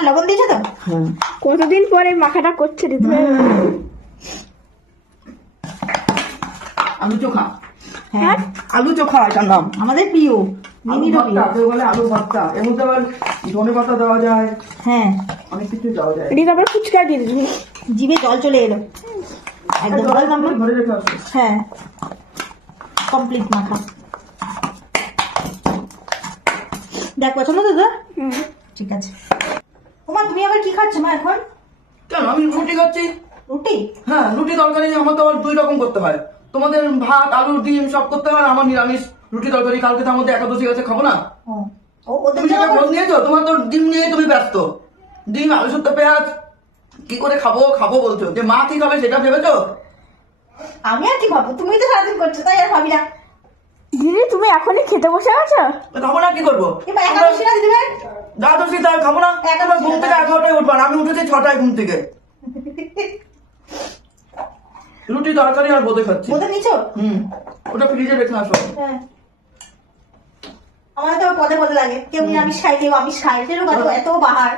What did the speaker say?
তোমার লবণ দিয়েছো তো? হ্যাঁ। কতদিন পরে মাখাটা করছে দিদি ভাই। আলু চোখা। হ্যাঁ, আলু চোখা এটার নাম। আমাদের প্রিয়, আলু মিমিরও প্রিয়। ভর্তা, কেউ বলে আলু ভর্তা। এর মধ্যে আবার ধনে পাতা দেওয়া যায়, হ্যাঁ, অনেক কিছু দেওয়া যায়। দিদি আবার ফুচকা দিয়ে দিদি। জিভে জল চলে এলো একদম। বললাম না? ঘরে রেখে আসো। হ্যাঁ, কমপ্লিট মাখা। দেখ পছন্দ তো তোর? ঠিক আছে। ওমা তুমি আবার কি খাচ্ছ মা এখন? কেন আমি রুটি খাচ্ছি? রুটি? হ্যাঁ, রুটি তরকারি আমার তো আবার 2 রকম করতে হয়। তোমাদের ভাত আলু ডিম সব করতে হয়, আমার নিরামিষ রুটি তরকারি। কালকে তো আমাদের একাদশী আছে, খাবো না। ও, ওদের তুমি সেটা জন্য খোঁজ নিয়েছো? তোমার তো ডিম নিয়ে তুমি ব্যস্ত। ডিম আলু সুদ্ধ পেঁয়াজ কি করে খাবো খাবো বলছো, যে মা কি খাবে সেটা ভেবেছো? আমি আর কি ভাববো, তুমি তো সারাদিন করছো তাই আর ভাবি না। দিদি তুমি এখনই খেতে বসে গেছো? খাবো না কি করবো? এবার একাদশী না দিদি ভাই? দ্বাদশী তাই খাবো না। তোমার ঘুম থেকে 11টায় উঠবার, আমি উঠেছি 6টায় ঘুম থেকে। রুটি তরকারি আর বোঁদে খাচ্ছি। বোধ নিছো? ওটা ফ্রিজে রেখে আসো। হ্যাঁ, আমাদের তো পদে পদে লাগে, কেউ নিরামিষ খায় কেউ আমিষ খায়, সেরকম এত বাহার।